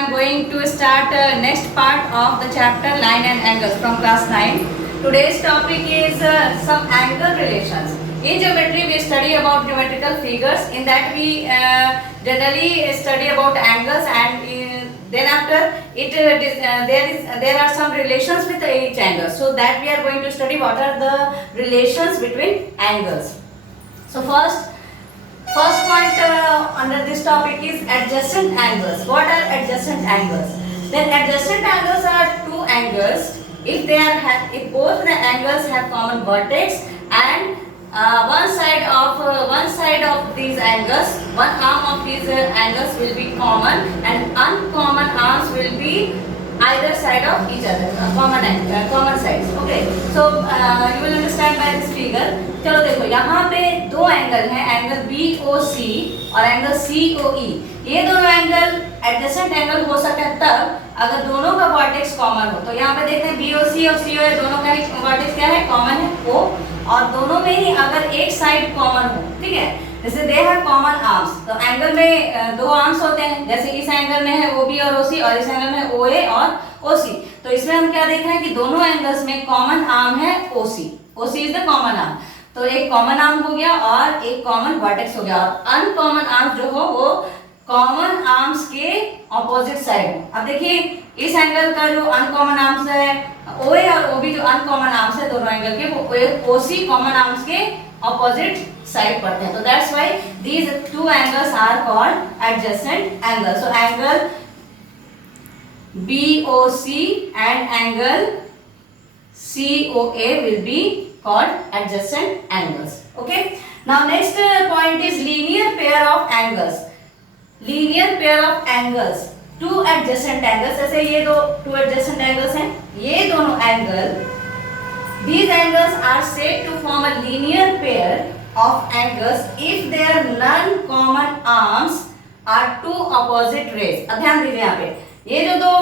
am going to start next part of the chapter line and angles from class 9. Today's topic is some angle relations. In geometry we study about geometrical figures. In that we generally study about angles, and then after it there are some relations with each angle. So that we are going to study what are the relations between angles. So first point under this topic is adjacent angles. What are adjacent angles? Then adjacent angles are two angles if both the angles have common vertex, and one side of these angles, one arm of these angles will be common, and uncommon arms will be either side of each other, common sides. Okay, so you will understand by this figure. चलो देखो यहाँ पे दो एंगल हैं, angle BOC और angle COE. ये दोनों angle adjacent angle हो सकता है तब अगर दोनों का वर्टेक्स कॉमन हो. तो यहाँ पे देखते हैं BOC और COE दोनों का वर्टेक्स क्या है, कॉमन है O, और दोनों में ही अगर एक साइड कॉमन हो, ठीक है, जैसे दे हैव कॉमन आर्म्स. तो एंगल में दो आर्म्स होते हैं, जैसे इस एंगल में है OB और OC, और इस एंगल में OA और OC. तो इसमें हम क्या देख रहे हैं कि दोनों एंगल्स में कॉमन आर्म है OC is the common arm. तो एक कॉमन आर्म हो गया और एक कॉमन वर्टेक्स हो गया, और अनकॉमन आर्म जो हो वो कॉमन आर्म्स के ऑपोजिट साइड. अब देखिए इस एंगल का जो अनकॉमन आर्म्स है OA और OB, जो अनकॉमन आर्म्स है दोनों एंगल के, वो OC कॉमन आर्म्स के ऑपोजिट साइड पड़ते हैं. तो that's why these two angles are called adjacent angle. So angle BOC and angle COA will be called adjacent angles. Okay, now next point is linear pair of angles. Linear pair of angles, two adjacent angles. जैसे ये दो two adjacent angles हैं, ये दोनों angle, these angles are said to form a linear pair of angles if their non-common arms are two opposite rays. अब ध्यान दीजिए यहाँ पे, ये जो दो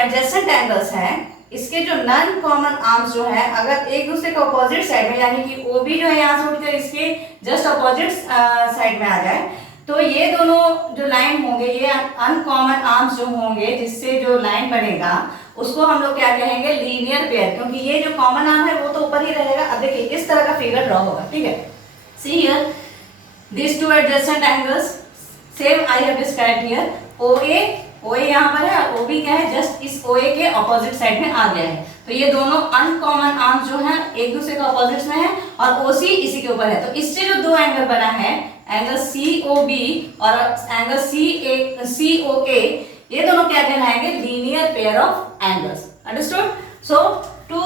एडजेसेंट एंगल्स हैं, इसके जो नॉन कॉमन आर्म्स जो है अगर एक दूसरे के अपोजिट साइड में, यानी कि OB जो है यहाँ से उठकर इसके जस्ट अपोजिट साइड में आ जाए, तो ये दोनों जो लाइन होंगे, ये अनकॉमन आर्म्स जो होंगे जिससे जो लाइन बनेगा उसको हम लोग क्या कहेंगे, लीनियर पेयर. क्योंकि ये जो कॉमन आर्म है वो तो ऊपर ही रहेगा. अब देखिए इस तरह का फिगर ड्रॉ होगा, ठीक है. See here this two adjacent angles, same I have described here. OA यहाँ पर है और OB क्या है, जस्ट इस OA के ऑपोजिट साइड में आ गया है. तो ये दोनों अनकॉमन आर्म्स जो हैं एक दूसरे के ऑपोजिट में है, और OC इसी के ऊपर है. तो इससे जो दो एंगल बना है, एंगल COB और एंगल COA, ये दोनों क्या कहलाएंगे, linear pair of angles. Understood? So two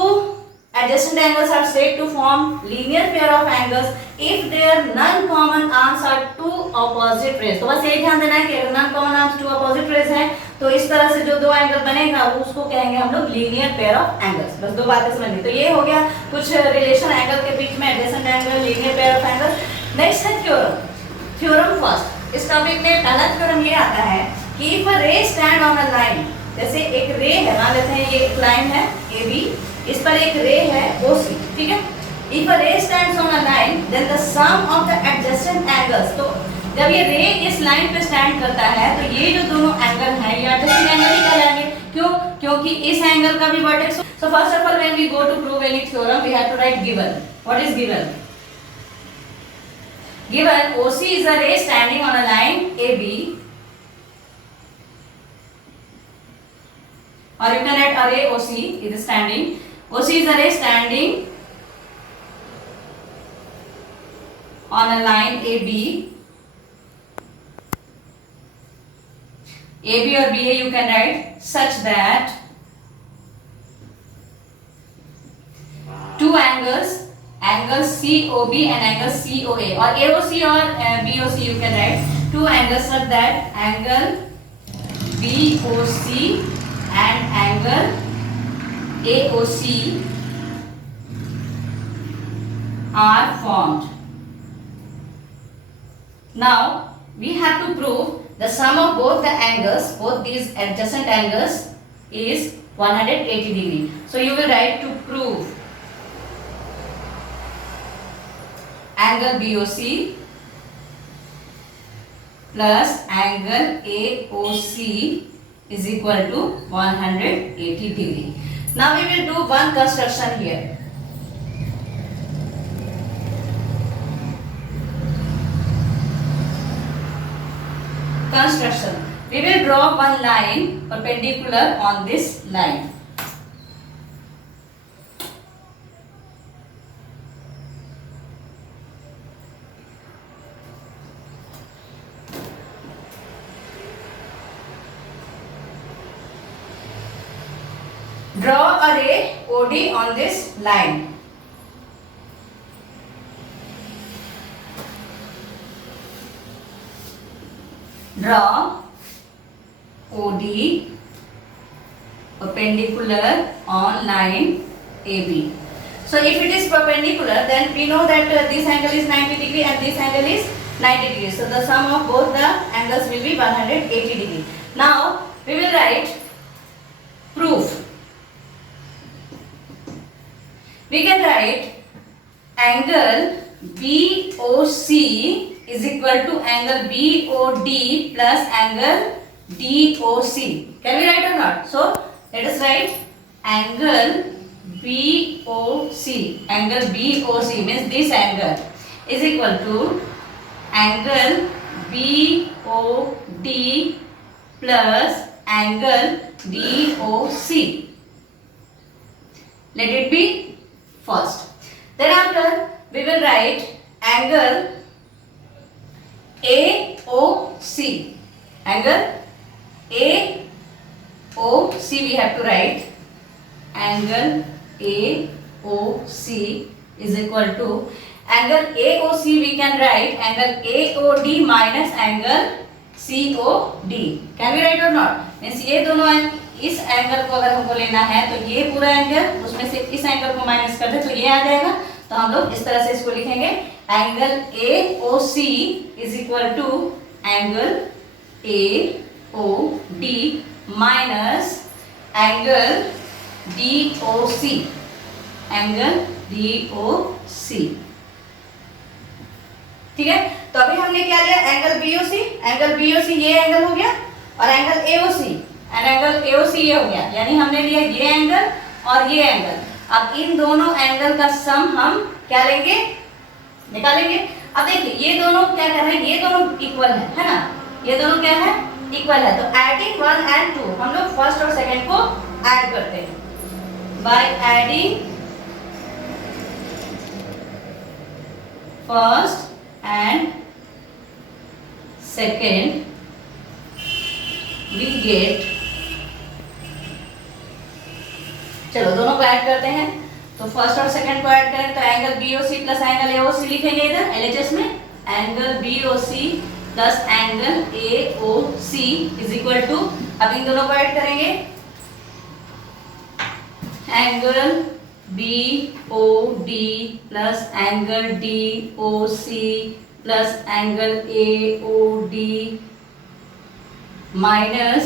adjacent angles are said to form linear pair of angles if their non-common arms are two opposite rays. तो बस ये ध्यान देना है कि अगर non-common arms two opposite rays हैं तो इस तरह से जो दो एंगल बनेगा वो उसको कहेंगे हम लोग linear pair of angles. बस दो बातें समझनी. तो ये हो गया कुछ रिलेशन एंगल के बीच में, adjacent angle, linear pair of angles. Next है थ्योरम. Theorem first. इस टॉपिक में पहला थ्योरम ये आता है कि if a ray stand on a line, जैसे एक रे है, मान लेते हैं ये एक लाइन है AB, इस पर एक रे है OC, ठीक है. If a ray stands on a line, then the sum of the adjacent angles. तो जब ये रे इस लाइन पे स्टैंड करता है तो ये जो दोनों एंगल हैं ये एडजेसेंट एंगल ही कहलाएंगे. क्यों? क्योंकि इस एंगल का भी vertex. So first of all, when we go to prove any theorem, we have to write given. What is given? Given OC is a ray standing on a line AB, or you can write a ray OC is standing. OC is a ray standing on a line AB. AB or BA you can write such that two angles, angle COB and angle COA, or AOC or BOC you can write two angles such that angle BOC and angle AOC are formed. Now we have to prove the sum of both the angles, both these adjacent angles is 180 degree. So you will write to prove angle BOC plus angle AOC is equal to 180 degree. Now we will do one construction here. Construction. We will draw one line perpendicular on this line. Draw a ray OD on this line. Draw OD perpendicular on line AB. So if it is perpendicular, then we know that this angle is 90 degree and this angle is 90 degree. So the sum of both the angles will be 180 degree. Now we will write proof. We can write angle BOC is equal to angle BOD plus angle DOC. Can we write or not? So let us write angle BOC. Angle BOC means this angle is equal to angle BOD plus angle DOC. Let it be first. Then after we will write angle AOC. Angle AOC we have to write angle AOC is equal to angle AOC we can write angle AOD minus angle COD. Can we write or not? Means ये दोनों इस एंगल को अगर हमको लेना है तो ये पूरा एंगल उसमें से इस एंगल को माइनस कर दे तो ये आ जाएगा. तो हम लोग इस तरह से इसको लिखेंगे angle AOC is equal to angle AOD minus angle DOC. Angle DOC. ठीक है. तो अभी हमने क्या लिया एंगल BOC. एंगल BOC ये एंगल हो गया और angle AOC and angle AOC ये हो गया. यानी हमने लिया ये एंगल और ये एंगल. अब इन दोनों एंगल का सम हम क्या लेंगे निकालेंगे. अब देखिए ये दोनों क्या कर रहे हैं ये दोनों इक्वल है ना. ये दोनों क्या है इक्वल है. तो एडिंग 1 एंड 2 हम लोग फर्स्ट और सेकंड को ऐड करते हैं. By adding first and second we get. चलो दोनों को ऐड करते हैं. तो फर्स्ट और सेकंड को ऐड करें तो angle BOC plus angle AOC लिखेंगे इधर LHS में. Angle BOC plus angle AOC is equal to अब इन दोनों को ऐड करेंगे angle BOD plus angle DOC plus angle AOD minus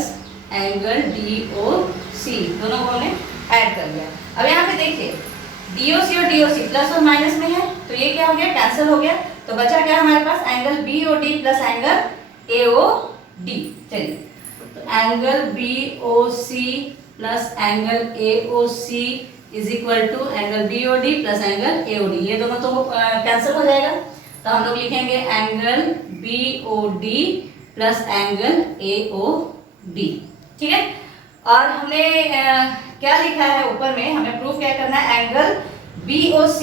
angle DOC. दोनों को हमने ऐड कर लिया. अब यहाँ पे देखिए DOC और DOC प्लस और माइनस में है तो ये क्या हो गया कैंसिल हो गया. तो बचा क्या हमारे पास angle BOD plus angle AOD. चलिए तो angle BOC plus angle AOC is equal to angle BOD plus angle AOD. ये दोनों तो कैंसिल हो जाएगा. तो हम लोग लिखेंगे angle BOD plus angle AOD. ठीक है. और हमने क्या लिखा है ऊपर में हमें प्रूफ क्या करना है angle BOC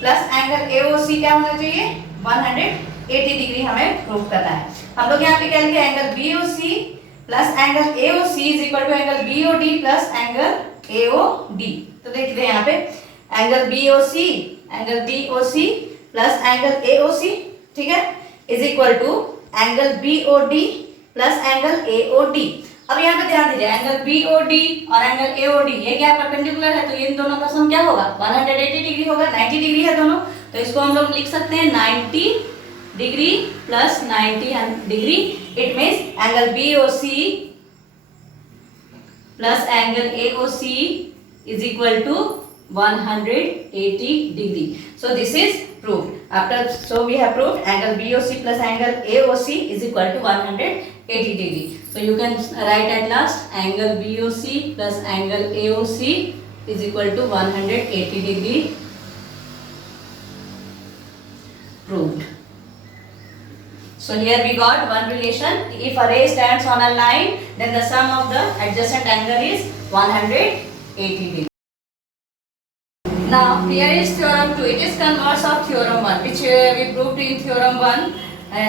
plus angle AOC क्या होना चाहिए 180 डिग्री हमें प्रूफ करना है. हम लोग यहाँ पे क्या लिखे angle BOC plus angle AOC is equal to angle BOD plus angle AOD. तो देख रहे हैं यहाँ पे angle BOC plus angle AOC ठीक है is equal to angle BOD plus angle AOD. अब यहाँ पे ध्यान दीजिए एंगल BOD और एंगल AOD ये क्या परपेंडिकुलर है तो इन दोनों का सम क्या होगा 180 डिग्री होगा. 90 डिग्री है दोनों तो इसको हम लोग लिख सकते हैं 90 degree plus 90 degree. It means angle BOC plus angle AOC is equal to 180 degree. So this is proved. After, so we have proved angle BOC plus angle AOC is equal to 180 degree. So you can write at last angle BOC plus angle AOC is equal to 180 degree. Proved. So here we got one relation. If a ray stands on a line, then the sum of the adjacent angle is 180 degree. Now here is theorem 2. It is converse of theorem 1, which we proved in theorem 1.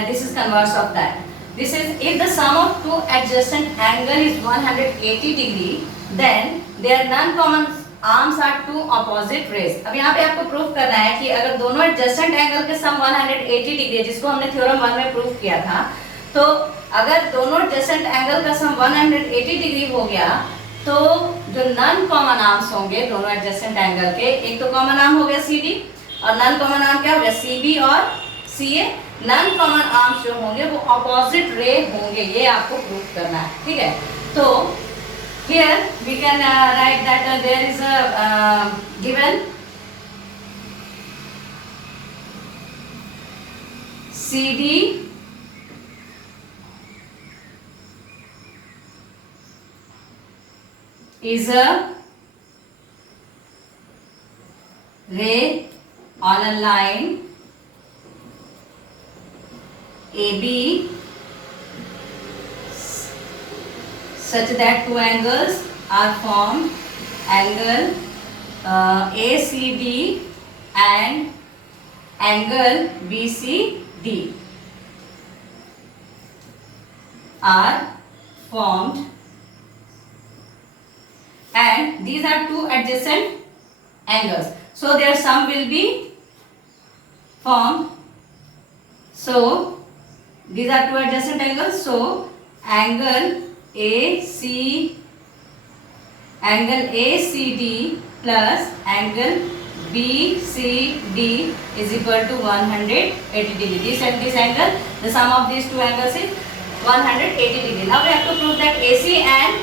This is converse of that. This is if the sum of two adjacent angle is 180 degree, then their non-common arms are two opposite rays. अब यहाँ पे आपको प्रूफ करना है कि अगर दोनों adjacent angle के सम 180 डिग्री है, जिसको हमने थ्योरम 1 में प्रूफ किया था, तो अगर दोनों एडजेसेंट एंगल का सम 180 डिग्री हो गया, तो जो नॉन कॉमन आर्म्स होंगे दोनों एडजेसेंट एंगल के, एक तो कॉमन आर्म हो गया CD और नॉन कॉमन आर्म क्या हो गया CB और CA। नॉन कॉमन आर्म्स जो होंगे वो ऑपोजिट रे होंगे, ये आपको प्रूफ करना है, ठीक है। तो here we can write that there is a given CD is a ray on a line AB such that two angles are formed, angle ACD and angle BCD are formed, and these are two adjacent angles, so their sum will be formed. So these are two adjacent angles, so angle ACD plus angle BCD is equal to 180 degree. This and this angle, the sum of these two angles is 180 degree. Now we have to prove that AC and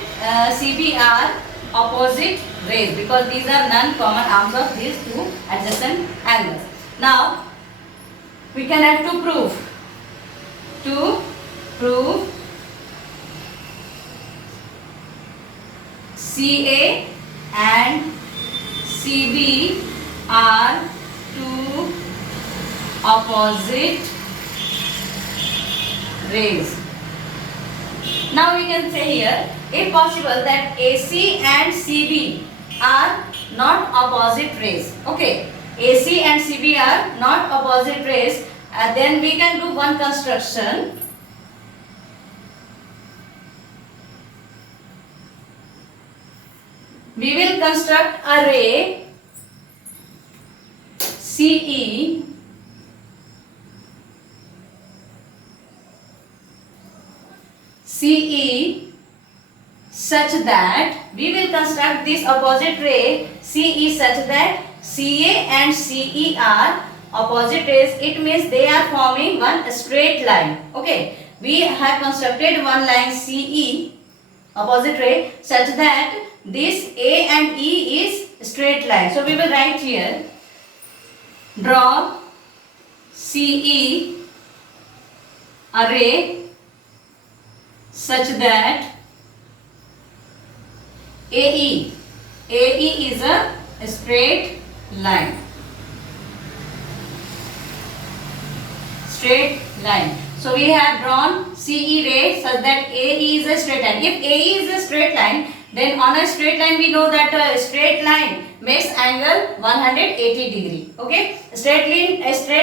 CB are opposite rays, because these are non-common arms of these two adjacent angles. Now we can have to prove CA and CB are two opposite rays. Now we can say here, if possible, that AC and CB are not opposite rays. Okay, AC and CB are not opposite rays. Then we can do one construction. We will construct a ray CE such that we will construct this opposite ray CE such that CA and CE are opposite rays. It means they are forming one straight line. Okay, we have constructed one line CE opposite ray such that this A and E is straight line. So we will write here, draw CE a ray such that AE is a straight line. So we have drawn CE ray such that AE is a straight line. If AE is a straight line, then on a straight line we know that a straight line makes angle 180 degree. Okay, a straight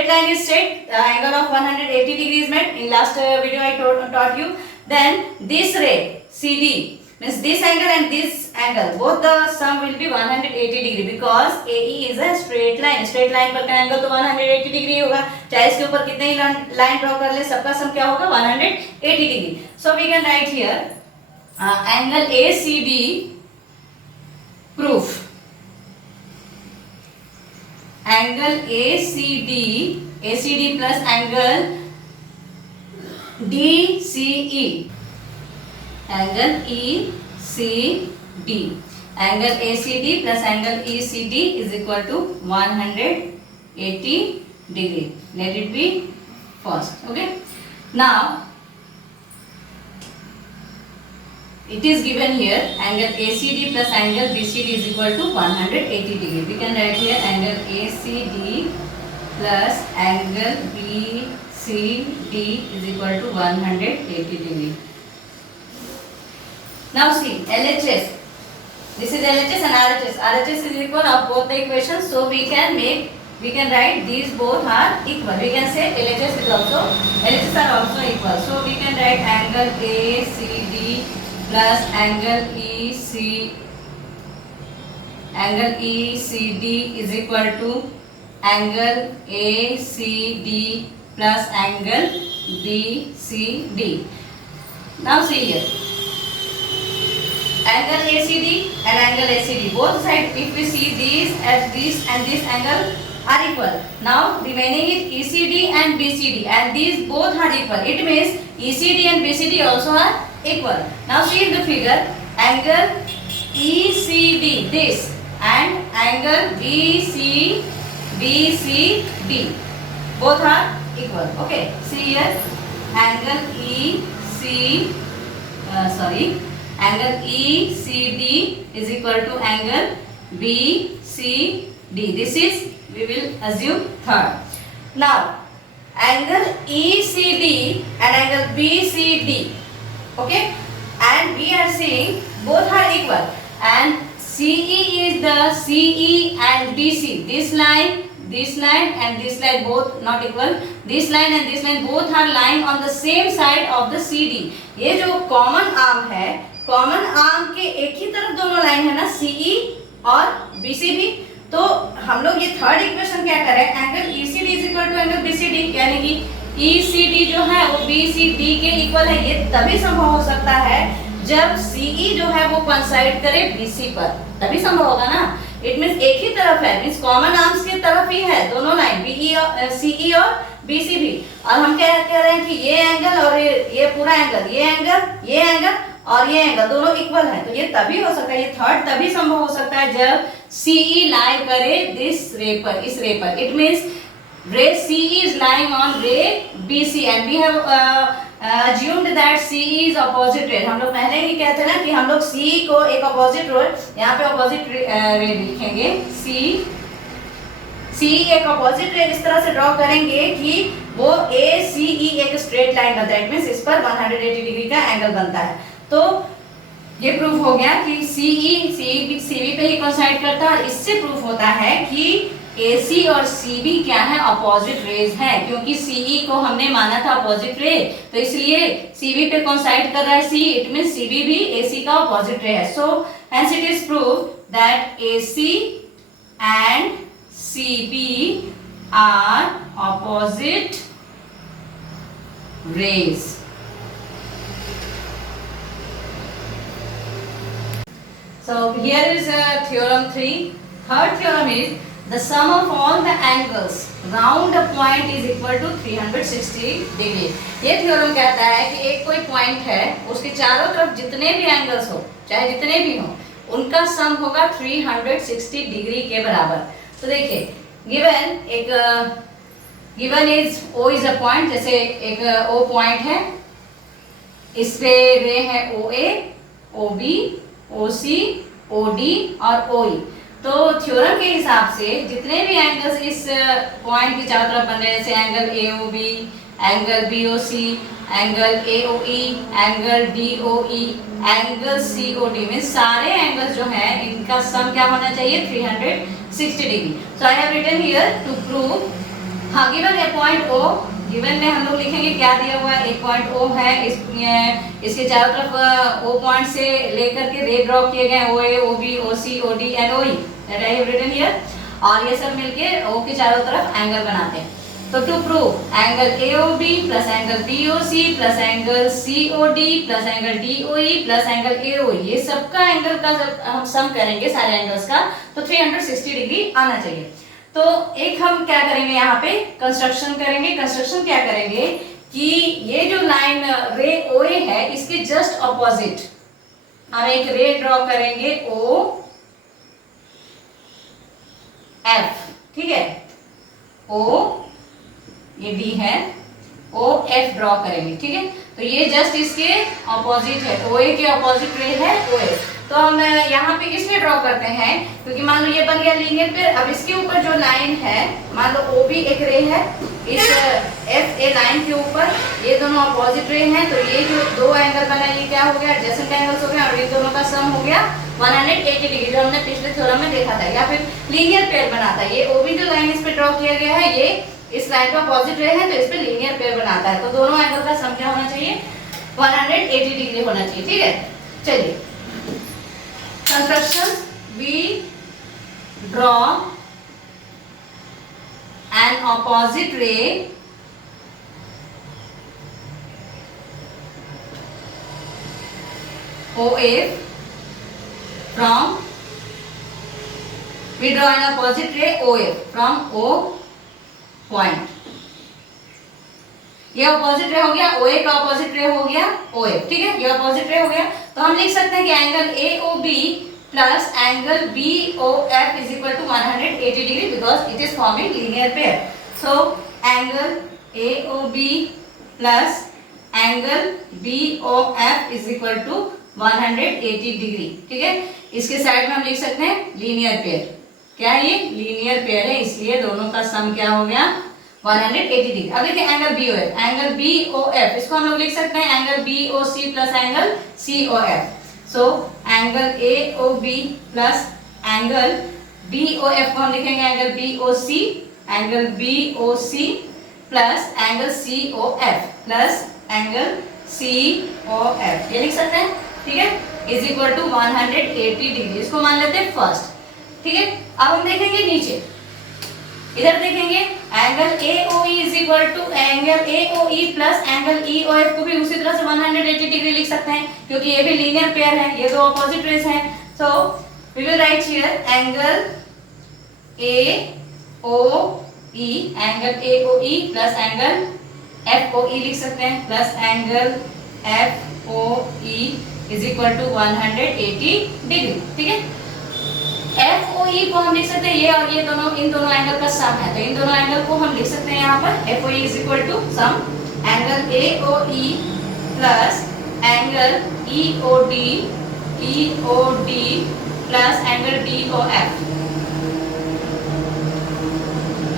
line is straight, angle of 180 degree is made. In last video I taught you. Then this ray CD means this angle and this angle, both the sum will be 180 degree, because AE is a straight line. Straight line पर का एंगल तो 180 डिग्री होगा, चाहे इसके ऊपर कितने ही line draw कर ले, सबका सम क्या होगा 180 degree. So we can write here angle ACD proof. Angle ACD plus angle DCE. Angle ECD. Angle ACD plus angle ECD is equal to 180 degree. Let it be first. Okay. Now it is given here angle ACD plus angle BCD is equal to 180 degree. We can write here angle ACD plus angle BCD is equal to 180 degree. Now see LHS. This is LHS and RHS. RHS is equal of both the equations, so we can write these both are equal. We can say LHS are also equal. So we can write angle ACD plus angle ECD is equal to angle ACD plus angle BCD. Now see here, angle ACD and angle ACD, both sides, if we see these as this and this angle are equal. Now remaining is ECD and BCD, and these both are equal. It means ECD and BCD also are equal. Now see in the figure, angle ECD this and angle BCD both are equal. Okay, see here, angle angle ECD is equal to angle BCD. This is, we will assume, third. Now angle ECD and angle BCD, okay, and we are saying both are equal, and CE is the CE and BC, this line and this line both not equal. This line and this line both are lying on the same side of the CD. ये जो common arm है, common arm के एक ही तरफ दोनों लाइन है ना, CE और BC भी. तो हम लोग ये थर्ड इक्वेशन क्या करें, angle ECD is equal to angle BCD, यानी कि ECD जो है वो BCD के इक्वल है. ये तभी संभव हो सकता है जब CE जो है वो कोइंसाइड करे BC पर, तभी संभव होगा ना. इट मींस एक ही तरफ है, मींस कॉमन आर्म्स की तरफ ही है दोनों लाइन, CE और BC भी. और हम क्या कह रहे हैं कि ये एंगल और ये पूरा एंगल, ये एंगल और ये एंगल दोनों इक्वल है. तो ये तभी हो सकता है, ये थर्ड तभी संभव हो सकता है जब CE लाई करे दिस रे पर, इस रे पर. It means ray CE is lying on ray BC and we have assumed that CE is opposite ray. हम लोग पहले ही कहते हैं ना कि हम लोग CE को एक opposite ray, यहाँ पे opposite ray लिखेंगे. CE एक opposite ray इस तरह से ड्रॉ करेंगे कि वो ACE एक स्ट्रेट लाइन बनता है. इट मींस इस पर 180 डिग्री का एंगल बनता है. तो ये प्रूफ हो गया कि CB पे ही कोइंसाइड करता है. इससे प्रूफ होता है कि AC और CB क्या है, अपोजिट रेज है, क्योंकि CE को हमने माना था अपोजिट रे, तो इसलिए CB पे कोइंसाइड कर रहा है CE. इट मींस CB भी AC का अपोजिट रे है. So hence it is prove that AC and CB are opposite rays. So here is theorem 3. Third theorem is the sum of all the angles round a point is equal to 360 degree. ये theorem कहता है कि एक कोई point है, उसके चारों तरफ जितने भी angles हो, चाहे जितने भी हो, उनका sum होगा 360 डिग्री के बराबर. तो देखिए given is O is a point, जैसे एक O point है, इस पे रे है OA, OB, OC, OD और OE. तो थ्योरम के हिसाब से जितने भी एंगल्स इस पॉइंट की चारों तरफ बन रहे हैं, जैसे angle AOB, angle BOC, angle AOE, angle DOE, angle COD, में सारे एंगल्स जो हैं इनका सम क्या होना चाहिए, 360 degree. So I have written here to prove. हाँ, given a point O, given में हम लोग लिखेंगे क्या दिया हुआ है, एक पॉइंट O है, इसके चारों तरफ O पॉइंट से लेकर के रे ड्रॉ किए गए OA, OB, OC, OD and OE, that I have written here. और ये सब मिलके O के चारों तरफ एंगल बनाते हैं. तो to prove angle AOB plus angle BOC plus angle COD plus angle DOE plus angle AOE, ये सबका एंगल का जब हम सम करेंगे सारे एंगल्स का, तो 360 डिग्री आना चाहिए. तो एक हम क्या करेंगे, यहाँ पे कंस्ट्रक्शन करेंगे. कंस्ट्रक्शन क्या करेंगे कि ये जो लाइन रे OA है, इसके जस्ट ऑपोजिट हम एक रे ड्रॉ करेंगे OF, ठीक है, OF. ये डी है, ओ एफ ड्रॉ करेंगे, ठीक है। तो ये जस्ट इसके ऑपोजिट है, ओ ए के ऑपोजिट रे है ओ एफ। तो हम यहाँ पे किस लिए ड्रॉ करते हैं, क्योंकि मान लो ये बन गया लीनियर पेयर। अब इसके ऊपर जो लाइन है, मान लो ओ बी एक रे है, इस एफ ए लाइन के ऊपर ये दोनों ऑपोजिट रे हैं, तो ये जो दो एंगल बना ये क्या हो गया, एडजेसेंट एंगल्स हो गया, और इन दोनों का सम हो गया 180 डिग्री, जो हमने पिछले थ्योरम में देखा था। या फिर लीनियर पेयर बनाता है, ये ओ बी जो लाइन इस पे ड्रॉ किया गया है, ये इस लाइन का अपोजिट रे है, तो इस पे लीनियर पेयर बनाता है। तो दोनों एंगल का सम क्या होना चाहिए, 180 डिग्री होना चाहिए, ठीक है। चलिए construction, we draw an opposite ray OF from, we draw an opposite ray OF from O point. ये ऑपोजिट रे हो गया, OA का ऑपोजिट रे हो गया OF, ठीक है, ये ऑपोजिट रे हो गया। तो हम लिख सकते हैं कि angle AOB plus angle BOF is equal to 180 degree, because it is forming linear pair. So angle AOB plus angle BOF is equal to 180 degree, ठीक है। इसके साइड में हम लिख सकते हैं लीनियर पेयर। क्या है ये, लीनियर पेयर है, इसलिए दोनों का सम क्या हो गया, 180 डिग्री। अब देखिए एंगल BOF, एंगल BOF इसको हम लोग लिख सकते हैं angle BOC plus angle COF। सो angle AOB plus angle BOF को हम लिखेंगे angle BOC, angle BOC plus angle COF plus angle COF, ये लिख सकते हैं, ठीक है, इज इक्वल टू 180 डिग्री। इसको मान लेते हैं फर्स्ट, ठीक है। अब हम देखेंगे नीचे, इधर देखेंगे angle AOE is equal to angle AOE plus angle EOF को भी उसी तरह से 180 डिग्री लिख सकते हैं, क्योंकि ये भी लीनियर पेयर है, ये दो ऑपोजिट रेस हैं। So we will write here angle AOE, angle AOE plus angle FOE लिख सकते हैं, plus angle FOE is equal to 180 degree, ठीक है। FOE को हम लिख सकते हैं, ये और ये दोनों, इन दोनों एंगल का सम है, तो इन दोनों एंगल को हम लिख सकते हैं यहाँ पर FOE is equal to sum angle AOE plus angle EOD plus angle DOF,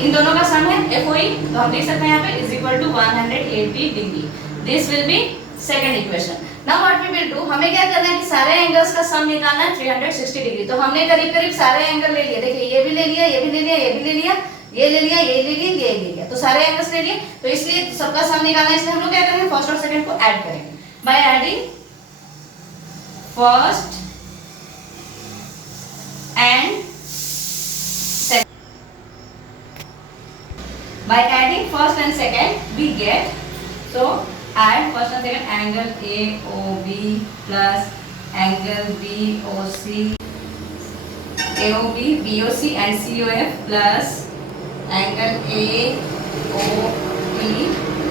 इन दोनों का सम है FOE, तो हम लिख सकते हैं यहाँ पे is equal to 180 degree. This will be second equation. Now what we will do, हमें क्या करना है कि सारे एंगल्स का सम निकालना है 360 डिग्री। तो हमने करीब करीब सारे एंगल ले लिए, देखिए ये भी ले लिया, ये भी ले लिया, ये भी ले लिया, ये ले लिया, ये ले लिया, ये ले लिया, तो सारे एंगल्स ले लिए। तो इसलिए सबका सम निकालना है, इसलिए हम लोग क्या करेंगे, फर्स्ट और सेकंड को ऐड करेंगे bye adding first and second. By adding first and second we get, so add first and second angle AOB plus angle BOC, AOB, BOC and COF plus angle AOB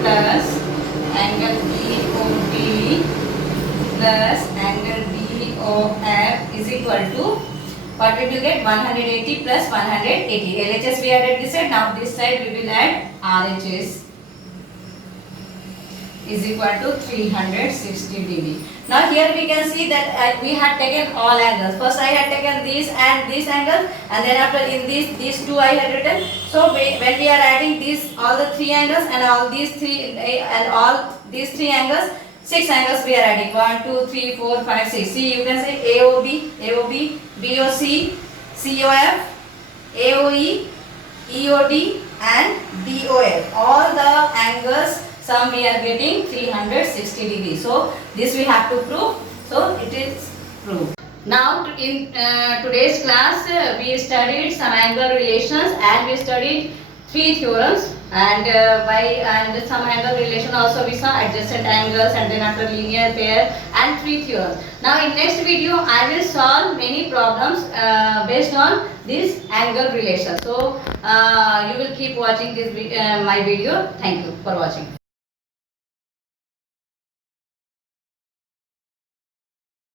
plus angle BOB plus angle BOF is equal to what we will get, 180 plus 180. LHS we added this side, now this side we will add RHS is equal to 360 degree. Now here we can see that we had taken all angles. First I had taken this and this angle, and then after in these two I had written. So when we are adding these all the three angles and all these three angles, 6 angles we are adding, 1 2 3 4 5 6. See, you can say AOB, BOC, COF, AOE, EOD and DOF. All the angles sum we are getting 360 degrees. So this we have to prove. So it is proved. Now in today's class we studied some angle relations and we studied 3 theorems. And some angle relation also we saw, adjacent angles, and then after linear pair and 3 theorems. Now in next video I will solve many problems based on this angle relation. So you will keep watching this my video. Thank you for watching.